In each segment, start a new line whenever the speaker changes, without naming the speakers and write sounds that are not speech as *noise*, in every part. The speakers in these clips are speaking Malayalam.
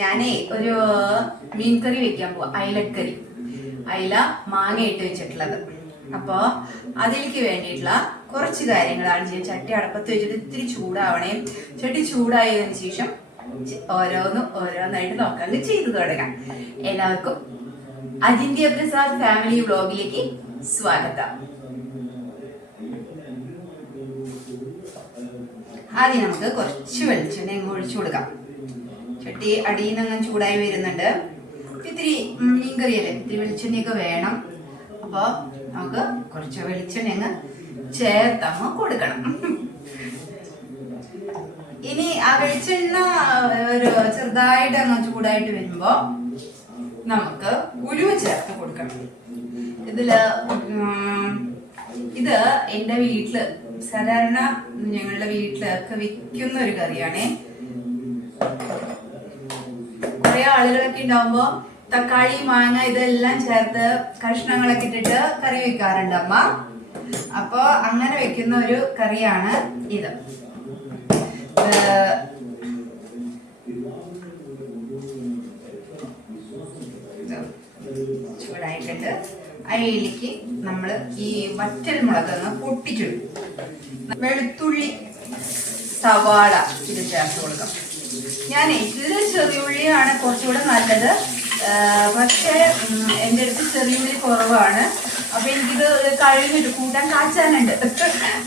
ഞാനേ ഒരു മീൻകറി വെക്കാൻ പോവാ അയിലക്കറി. അയില മാങ്ങ ഇട്ട് വെച്ചിട്ടുള്ളത്. അപ്പോ അതിലേക്ക് വേണ്ടിയിട്ടുള്ള കുറച്ച് കാര്യങ്ങളാണ് ചെയ്യാൻ ചട്ടി അടപ്പത്ത് വെച്ചിട്ട് ഇത്തിരി ചൂടാവണേ. ചട്ടി ചൂടായതിനു ശേഷം ഓരോന്ന് ഓരോന്നും ഓരോന്നായിട്ട് നോക്കാൻ ചെയ്തു തുടങ്ങാം. എല്ലാവർക്കും അജിന്ത്യ പ്രസാദ് ഫാമിലി വ്ലോഗിലേക്ക് സ്വാഗതം. ആദ്യം നമുക്ക് കുറച്ച് വെളിച്ചെണ്ണ ഒഴിച്ചു കൊടുക്കാം. ചട്ടി അടിയിൽ നിന്ന് ചൂടായി വരുന്നുണ്ട്. ഇത്തിരി മീൻകറിയല്ലേ? ഇത്തിരി വെളിച്ചെണ്ണയൊക്കെ വേണം. അപ്പോൾ നമുക്ക് കുറച്ച് വെളിച്ചെണ്ണ അങ്ങ് ചേർത്തങ്ങ് കൊടുക്കണം. ഇനി ആ വെളിച്ചെണ്ണ ഒരു ചെറുതായിട്ട് അങ്ങ് ചൂടായിട്ട് വരുമ്പോ നമുക്ക് ഉലുവ ചേർത്ത് കൊടുക്കണം. ഇതിൽ ഇത് എന്റെ വീട്ടിൽ സാധാരണ ഞങ്ങളുടെ വീട്ടിലൊക്കെ വിൽക്കുന്ന ഒരു കറിയാണേ. കുറെ ആളുകളൊക്കെ ഉണ്ടാവുമ്പോ തക്കാളി മാങ്ങ ഇതെല്ലാം ചേർത്ത് കഷ്ണങ്ങളൊക്കെ ഇട്ടിട്ട് കറി വെക്കാറുണ്ട് അമ്മ. അപ്പൊ അങ്ങനെ വെക്കുന്ന ഒരു കറിയാണ് ഇത്. ചൂടായിട്ടിട്ട് അയിലേക്ക് നമ്മൾ ഈ വറ്റൽ മുളകൊന്ന് പൊട്ടിച്ചിടും വെളുത്തുള്ളി സവാള ഇത് ചേർത്ത് കൊടുക്കാം. ഞാൻ ഇതിൽ ചെറിയുള്ളിയാണ് കുറച്ചുകൂടെ നല്ലത്. പക്ഷെ എന്റെ അടുത്ത് ചെറിയുള്ളി കുറവാണ്. അപ്പൊ എനിക്കിത് കഴിഞ്ഞിട്ട് കൂട്ടാൻ കാച്ചാനുണ്ട്.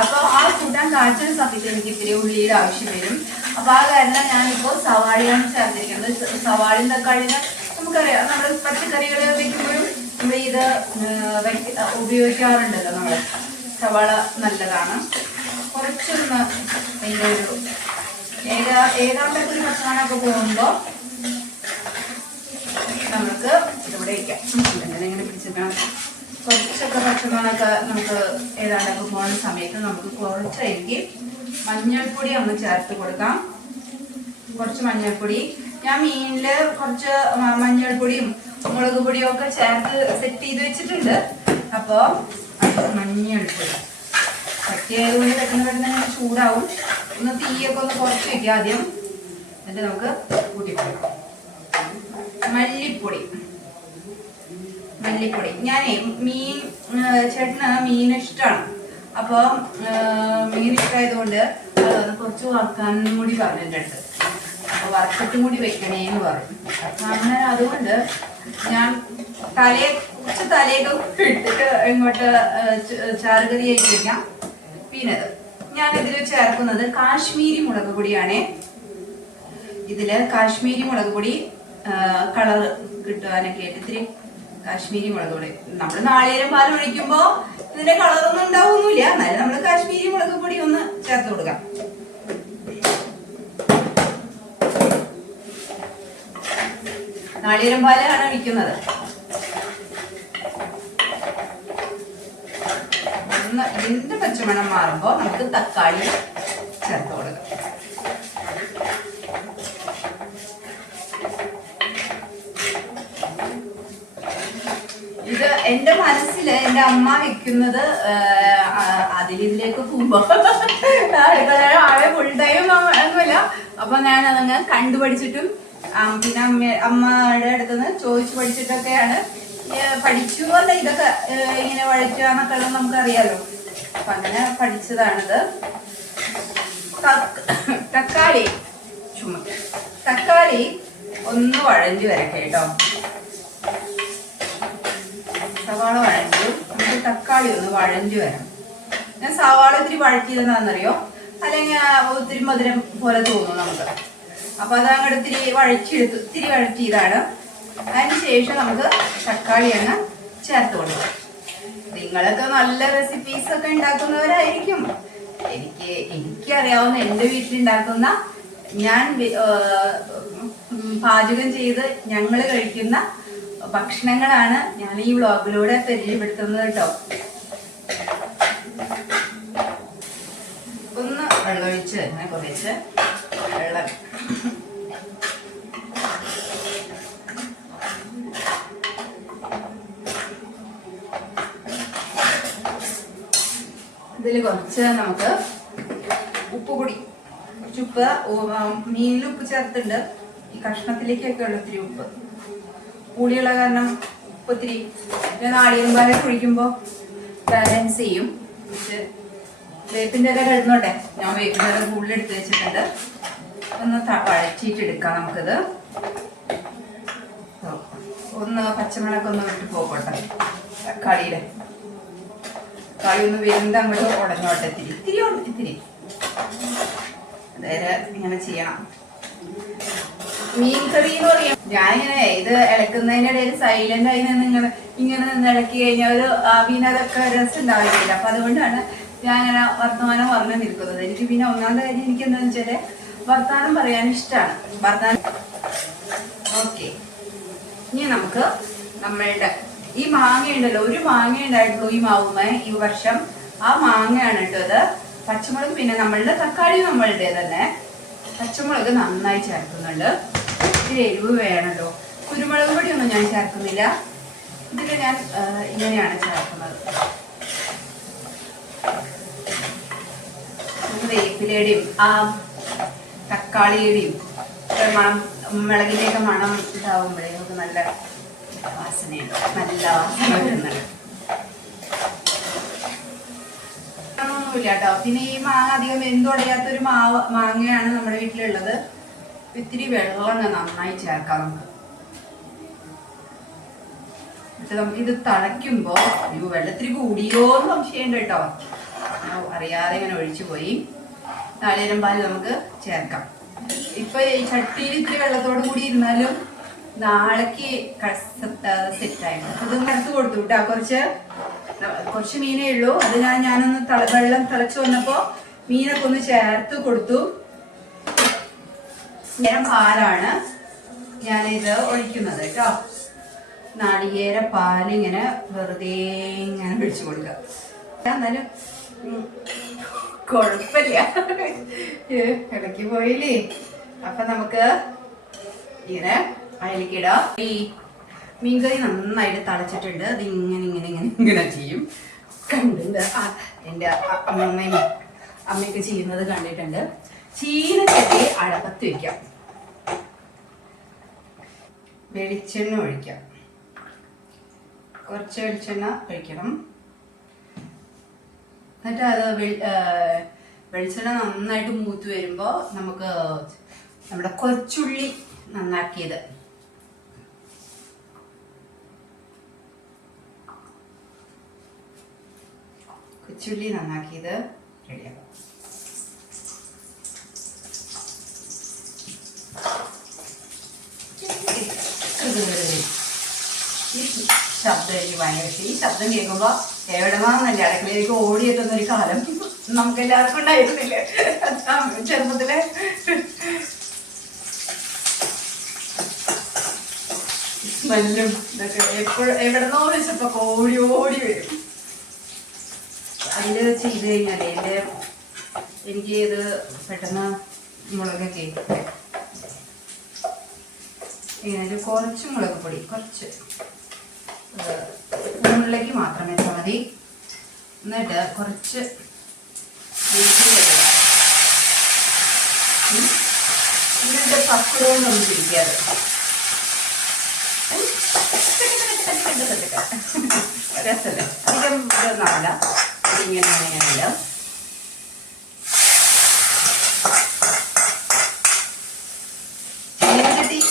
അപ്പൊ ആ കൂട്ടാൻ കാച്ചുന്ന സമയത്ത് എനിക്ക് ഇത്തിരി ഉള്ളിയുടെ ആവശ്യം വരും. അപ്പൊ ആ കാരണം ഞാനിപ്പോ സവാളയാണ് ചേർത്തിരിക്കുന്നത്. സവാളി സവാളയും തക്കാളിയും നമുക്കറിയാം. നമ്മൾ പച്ചക്കറികൾ വെക്കുമ്പോഴും നമ്മൾ ഇത് ഉപയോഗിക്കാറുണ്ടല്ലോ നമ്മൾ സവാള നല്ലതാണ്. കുറച്ചൊന്ന് അതിന്റെ ഒരു ഏതാ ഏതാണ്ടൊക്കെ ഒരു ഭക്ഷണമൊക്കെ പോകുമ്പോൾ നമുക്ക് ഇവിടെ വയ്ക്കാം ഇങ്ങനെ ഇങ്ങനെ പിടിച്ചിരിക്കണം കുറച്ചൊക്കെ ഭക്ഷണമൊക്കെ നമുക്ക് ഏതാണ്ടൊക്കെ പോകുന്ന സമയത്ത് നമുക്ക് കുറച്ചരിക്ക് മഞ്ഞൾപ്പൊടി ഒന്ന് ചേർത്ത് കൊടുക്കാം. കുറച്ച് മഞ്ഞൾപ്പൊടി. ഞാൻ മീനിൽ കുറച്ച് മഞ്ഞൾപ്പൊടിയും മുളക് പൊടിയും ഒക്കെ ചേർത്ത് സെറ്റ് ചെയ്ത് വെച്ചിട്ടുണ്ട്. അപ്പോൾ മഞ്ഞൾപ്പൊടി. പറ്റിയായതുകൊണ്ട് പെട്ടെന്ന് പെട്ടെന്ന് ചൂടാവും. ഒന്ന് തീയൊക്കെ ഒന്ന് കുറച്ച് വയ്ക്കുക ആദ്യം എന്നിട്ട് നമുക്ക് കൂട്ടിക്കൊടുക്കാം മല്ലിപ്പൊടി. മല്ലിപ്പൊടി. ഞാനേ മീൻ ചേട്ടന് മീൻ ഇഷ്ടമാണ് അപ്പോൾ മീൻ ഇഷ്ടമായതുകൊണ്ട് അതൊന്ന് കുറച്ച് വറുക്കാനും കൂടി പറഞ്ഞിട്ടുണ്ട് അപ്പോൾ വറുത്തിട്ടും കൂടി വെക്കണേന്ന് പറഞ്ഞു. അങ്ങനെ അതുകൊണ്ട് ഞാൻ തലയെ കുറച്ച് തലയൊക്കെ ഇട്ടിട്ട് ഇങ്ങോട്ട് ചാറുകറിയായിട്ട് വെക്കാം. പിന്നെ ഞാൻ ഇതിൽ ചേർക്കുന്നത് കാശ്മീരി മുളക് പൊടിയാണേ. ഇതിൽ കാശ്മീരി മുളക് പൊടി കളർ കിട്ടുവാനൊക്കെ ആയിട്ട്. ഇത്തിരി കാശ്മീരി മുളക് പൊടി. നമ്മൾ നാളികേരം പാൽ ഒഴിക്കുമ്പോ ഇതിന്റെ കളറൊന്നും ഉണ്ടാവുന്നില്ല എന്നാലും നമ്മൾ കാശ്മീരി മുളക് പൊടി ഒന്ന് ചേർത്ത് കൊടുക്കാം. നാളികേരം പാലാണ് ഒഴിക്കുന്നത്. ഇതിന്റെ പച്ചമണം മാറുമ്പോ നമുക്ക് തക്കാളി ചേർത്ത് കൊടുക്കാം. ഇത് എന്റെ മനസ്സിൽ എന്റെ അമ്മ വെക്കുന്നത് അതിലിതിലേക്ക് പോകുമ്പോ. ആകെ ഫുൾ ടൈം ഒന്നുമില്ല. അപ്പൊ ഞാൻ അതങ്ങ് കണ്ടുപഠിച്ചിട്ടും പിന്നെ അമ്മ അമ്മയുടെ അടുത്തുനിന്ന് ചോദിച്ചു പഠിച്ചിട്ടൊക്കെയാണ്. പഠിച്ചു എന്നല്ല ഇതൊക്കെ ഇങ്ങനെ വഴറ്റുക എന്നൊക്കെ നമുക്ക് നമുക്കറിയാലോ. അപ്പൊ അങ്ങനെ പഠിച്ചതാണിത്. തക്ക- തക്കാളി. ചുമ തക്കാളി ഒന്ന് വഴഞ്ഞു വരട്ടെ കേട്ടോ. സവാള വഴഞ്ഞു നമുക്ക് തക്കാളി ഒന്ന് വഴഞ്ഞു വരണം. ഞാൻ സവാള ഒത്തിരി വഴറ്റിയതെന്നാണെന്നറിയോ അല്ലെങ്കിൽ ഒത്തിരി മധുരം പോലെ തോന്നും നമുക്ക്. അപ്പൊ അത് അങ്ങോട്ട് ഇത്തിരി വഴച്ചെടുത്ത് ഇത്തിരി വഴറ്റിയതാണ്. അതിന് ശേഷം നമുക്ക് തക്കാളി എണ്ണ ചേർത്ത് കൊടുക്കാം. നിങ്ങളൊക്കെ നല്ല റെസിപ്പീസ് ഒക്കെ ഉണ്ടാക്കുന്നവരായിരിക്കും. എനിക്ക് എനിക്കറിയാവുന്ന എന്റെ വീട്ടിലുണ്ടാക്കുന്ന ഞാൻ പാചകം ചെയ്ത് ഞങ്ങൾ കഴിക്കുന്ന ഭക്ഷണങ്ങളാണ് ഞാൻ ഈ വ്ളോഗിലൂടെ പരിചയപ്പെടുത്തുന്നത് കേട്ടോ. ഒന്ന് വെള്ളമൊഴിച്ച് അങ്ങനെ കുറച്ച് വെള്ളം. ഇതിൽ കുറച്ച് നമുക്ക് ഉപ്പ് പൊടി കുറച്ച് ഉപ്പ് മീനിൽ ഉപ്പ് ചേർത്തിട്ടുണ്ട്. ഈ കഷ്ണത്തിലേക്കൊക്കെ ഉള്ള ഒത്തിരി ഉപ്പ്. പുളിയുള്ള കാരണം ഒത്തിരി പിന്നെ നാളികേരം കുഴിക്കുമ്പോൾ ബാലൻസ് ചെയ്യും. പക്ഷെ വേപ്പിന്റെ ഇല കിടന്നോട്ടെ ഞാൻ വേപ്പിന്റെ ഇല കൂടുതൽ എടുത്ത് വെച്ചിട്ടുണ്ട്. ഒന്ന് വഴറ്റിയിട്ടെടുക്കാം നമുക്കിത്. ഒന്ന് പച്ചമുളക് ഒന്ന് വിട്ട് പോകട്ടെ. തക്കാളിയുടെ തക്കാളി ഒന്ന് വെന്ത് അങ്ങോട്ട് ഉടഞ്ഞോട്ടെ. ഇത്തിരി ഇത്തിരി ഇത്തിരി. അതായത് ഇങ്ങനെ ചെയ്യണം. മീൻ കറി എന്ന് പറയാം ഞാനിങ്ങനെ ഇത് ഇളക്കുന്നതിനിടയിൽ സൈലന്റ് ആയി നിന്ന് ഇങ്ങനെ ഇങ്ങനെ നിന്ന് ഇളക്കി കഴിഞ്ഞാൽ ഒരു അഭിനതൊക്കെ രസം ഉണ്ടാവില്ല അപ്പൊ അതുകൊണ്ടാണ് ഞാൻ ഇങ്ങനെ വർത്തമാനം പറഞ്ഞു നിൽക്കുന്നത്. എനിക്ക് പിന്നെ ഒന്നാമത്തെ കാര്യം എനിക്ക് എന്താണെന്ന് വെച്ചാൽ വർത്താനം പറയാൻ ഇഷ്ടമാണ് വർത്താനം ഓക്കെ. ഇനി നമുക്ക് നമ്മളുടെ ഈ മാങ്ങ ഉണ്ടല്ലോ ഒരു മാങ്ങ ഉണ്ടായിട്ടുള്ളൂ ഈ മാവുമേ ഈ വർഷം. ആ മാങ്ങയാണ് കേട്ടോ അത് പച്ചമുളക് പിന്നെ നമ്മളുടെ തക്കാളി നമ്മളുടെ തന്നെ പച്ചമുളക് നന്നായി ചേർക്കുന്നുണ്ട്. ഇത്തിരി എരിവ് വേണമല്ലോ കുരുമുളക് പൊടിയൊന്നും ഞാൻ ചേർക്കുന്നില്ല. ഇതിൽ ഞാൻ ഇങ്ങനെയാണ് ചേർക്കുന്നത്. വേപ്പിലയുടെയും ആ തക്കാളിയുടെയും മണം മുളകിന്റെയൊക്കെ മണം ഇതാവുമ്പോഴേ നമുക്ക് നല്ല വാസനയുണ്ട് നല്ല വാസന പിന്നെ ഈ മാങ്ങ അധികം എന്തുടയാത്തൊരു മാവ് മാങ്ങയാണ് നമ്മുടെ വീട്ടിലുള്ളത്. ഇത്തിരി വെള്ളം നന്നായി ചേർക്കാം നമുക്ക്. എന്നിട്ട് നമുക്ക് ഇത് തണയ്ക്കുമ്പോ അയ്യോ വെള്ളത്തിരി കൂടിയോ എന്ന് സംശയമുണ്ട് കേട്ടോ. അറിയാതെ ഇങ്ങനെ ഒഴിച്ചു പോയി. നാളികേരം പാൽ നമുക്ക് ചേർക്കാം. ഇപ്പൊ ഈ ചട്ടിയിൽ ഇത്തിരി വെള്ളത്തോട് കൂടി ഇരുന്നാലും നാളേക്ക് സെറ്റായി അതും നിരത്ത് കൊടുത്തു. കേട്ടോ കുറച്ച് കുറച്ച് മീനേ ഉള്ളൂ. അത് ഞാൻ ഞാനൊന്ന് തള- വെള്ളം തിളച്ചു വന്നപ്പോ മീനൊക്കെ ഒന്ന് ചേർത്ത് കൊടുത്തു. നേരം പാലാണ് ഞാൻ ഇത് ഒഴിക്കുന്നത് കേട്ടോ നാളികേര പാലിങ്ങനെ വെറുതെ ഇങ്ങനെ ഒഴിച്ചു കൊടുക്കുക എന്നാലും കൊഴപ്പില്ല. ഇടയ്ക്ക് പോയില്ലേ? അപ്പൊ നമുക്ക് ഇങ്ങനെ അതിലേക്കിടാം ഈ മീൻകറി നന്നായിട്ട് തളച്ചിട്ടുണ്ട്. അത് ഇങ്ങനെ ഇങ്ങനെ ഇങ്ങനെ ഇങ്ങനെ ചെയ്യും. കണ്ടുണ്ട് എന്റെ എന്റെ അ- അമ്മമ്മയും അമ്മയൊക്കെ ചെയ്യുന്നത് കണ്ടിട്ടുണ്ട്. ചീനച്ചട്ടി അടപ്പത്ത് വെക്കാം. വെളിച്ചെണ്ണ ഒഴിക്കാം. കുറച്ച് വെളിച്ചെണ്ണ ഒഴിക്കണം. എന്നിട്ട് അത് വെളിച്ചെണ്ണ നന്നായിട്ട് മൂത്ത് വരുമ്പോൾ നമുക്ക് നമ്മുടെ കൊച്ചുള്ളി നന്നാക്കിയത് കൊച്ചുള്ളി നന്നാക്കിയത് റെഡിയാക്കാം. ശബ്ദം ഭയങ്കര ഈ ശബ്ദം കേൾക്കുമ്പോ എവിടെന്നാന്നല്ലേ അടുക്കളയിലേക്ക് ഓടിയെത്തുന്ന ഒരു കാലം നമുക്ക് എല്ലാവർക്കും ഉണ്ടായിരുന്നില്ലേ ചെറുപ്പത്തിലെ. സ്മെല്ലും ഇതൊക്കെ എപ്പോഴും എവിടെന്നോ വെച്ചപ്പോ ഓടി ഓടി വരും. അതിൽ ചെയ്ത് കഴിഞ്ഞാൽ എന്റെ എനിക്ക് ഇത് പെട്ടെന്ന് മുളകൊക്കെ ചെയ്യും അതിൽ കുറച്ച് മുളക് പൊടി കുറച്ച്. ഉള്ളിലേക്ക് മാത്രമേ മതി. എന്നിട്ട് കുറച്ച്. ഉം. എന്നിട്ട് പക്കുടോണ്ടൊന്ന് പിടിക്കാതെ *laughs* രസമല്ലേ. അധികം ഇതൊന്നാവില്ല ഇങ്ങനെ ഇങ്ങനെ ഇടാം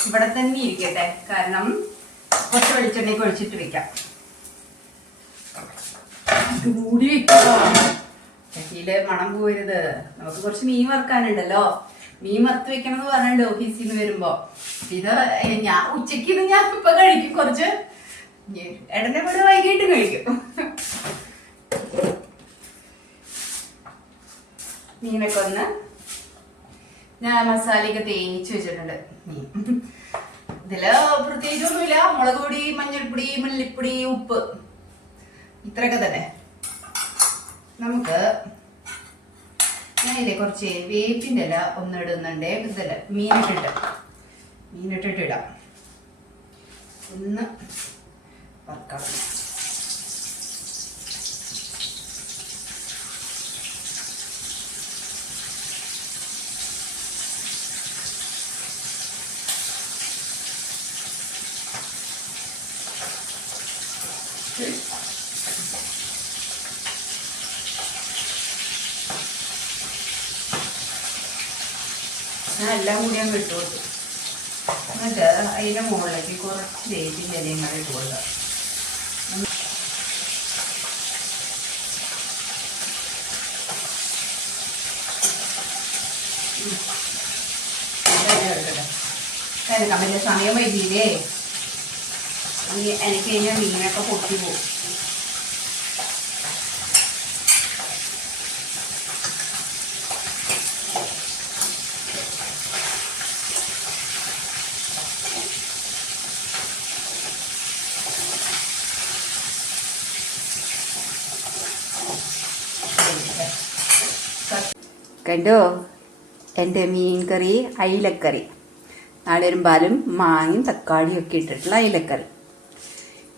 ഇവിടെ തന്നെ ഇരിക്കട്ടെ. കാരണം കുറച്ച് വെളിച്ചെണ്ണയ്ക്ക് ഒഴിച്ചിട്ട് വെക്കാം. ചൂടി വെക്കാം ചട്ടിയിൽ മണം പോരുത് നമുക്ക് കുറച്ച് മീൻ വറുക്കാനുണ്ടല്ലോ. മീൻ വറുത്ത് വെക്കണം എന്ന് പറഞ്ഞിട്ടുണ്ട് ഓഫീസിൽ നിന്ന് വരുമ്പോ. ഇത് ഞാൻ ഉച്ചയ്ക്ക് ഇത് ഞാൻ ഇപ്പൊ കഴിക്കും. കുറച്ച് എടനെ കൂടെ വൈകിട്ട് കഴിക്കും. മീനൊക്കെ ഒന്ന് ഞാൻ മസാലയൊക്കെ തേച്ച് വെച്ചിട്ടുണ്ട്. ഇതിൽ പ്രത്യേകിച്ചൊന്നുമില്ല. മുളക് പൊടി മഞ്ഞൾപ്പൊടി മല്ലിപ്പൊടി ഉപ്പ്. ഇത്രയൊക്കെ തന്നെ. നമുക്ക് ഞാനില്ലേ കുറച്ച് വേപ്പിന്റെ ഇല ഒന്ന് ഇടുന്നുണ്ട് ഇതല്ല മീനിട്ടിട്ട്. മീനിട്ടിട്ട് ഇടാം. ഒന്ന് വറുക്കാം. ഞാൻ എല്ലാം കൂടി അങ്ങ് ഇട്ട് കൊടുത്തു. എന്നിട്ട് അതിന്റെ മുകളിലേക്ക് കുറച്ച് വേപ്പിന്റെ ഇലയും കൂടെ ഇട്ട് കൊടുക്കുക. എടുക്കാം വലിയ സമയം വൈകിയില്ലേ? എനിക്ക് കഴിഞ്ഞാൽ മീനൊക്കെ പൊട്ടി പോകും. കണ്ടോ? എന്റെ മീൻ കറി അയിലക്കറി നാളേരും പാലും മാങ്ങയും തക്കാളിയും ഒക്കെ ഇട്ടിട്ടുള്ള അയിലക്കറി.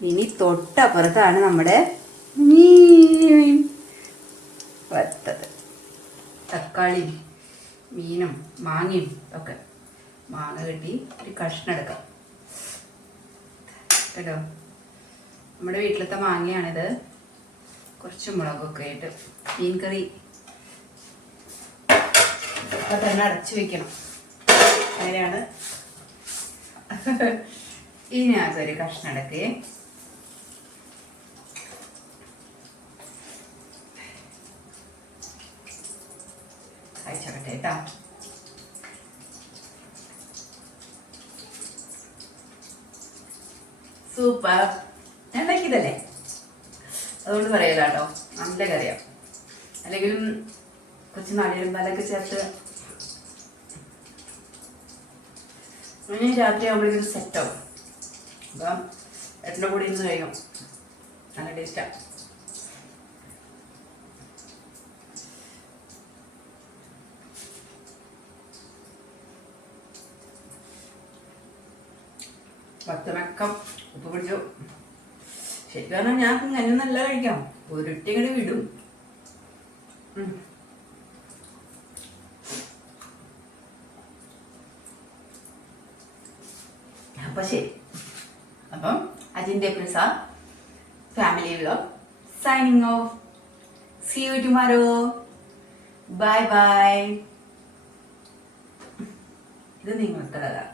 ഇനി തൊട്ടപ്പുറത്താണ് നമ്മുടെ മീൻ വറുത്തത്. തക്കാളി മീനും മാങ്ങയും ഒക്കെ. മാങ്ങ കെട്ടി ഒരു കഷ്ണം എടുക്കാം. കേട്ടോ? നമ്മുടെ വീട്ടിലത്തെ മാങ്ങയാണിത്. കുറച്ച് മുളകൊക്കെ ആയിട്ട്. മീൻ കറി അപ്പൊ തന്നെ അടച്ചു വെക്കണം. അങ്ങനെയാണ്. ഇതിനകത്ത് ഒരു കഷ്ണം എടുക്കേ. അയച്ചോട്ടെ കേട്ടോ സൂപ്പർ. ഞാൻ ഉണ്ടാക്കിയതല്ലേ അതുകൊണ്ട് പറയലാട്ടോ. നല്ല കറിയാം. അല്ലെങ്കിലും കുറച്ച് നാളികളും പാലൊക്കെ ചേർത്ത് ഇനി രാത്രി ആകുമ്പോഴേക്കും സെറ്റ് ആവും. അപ്പം എട്ടിന്റെ കൂടി ഇന്ന് കഴിയും. നല്ല ടേസ്റ്റാണ് പത്തണക്കം ഉപ്പ് പിടിച്ചു. ശരി പറഞ്ഞാൽ ഞാൻ എന്നെ നല്ല കഴിക്കാം. ഒരു ഇങ്ങോട്ട് വിടും. ഉം. അപ്പൊ ശരി അപ്പം അജിന്റെ പ്രിസ family vlog signing off see you tomorrow bye bye ഇത് നിങ്ങൾക്കുള്ളതാണ്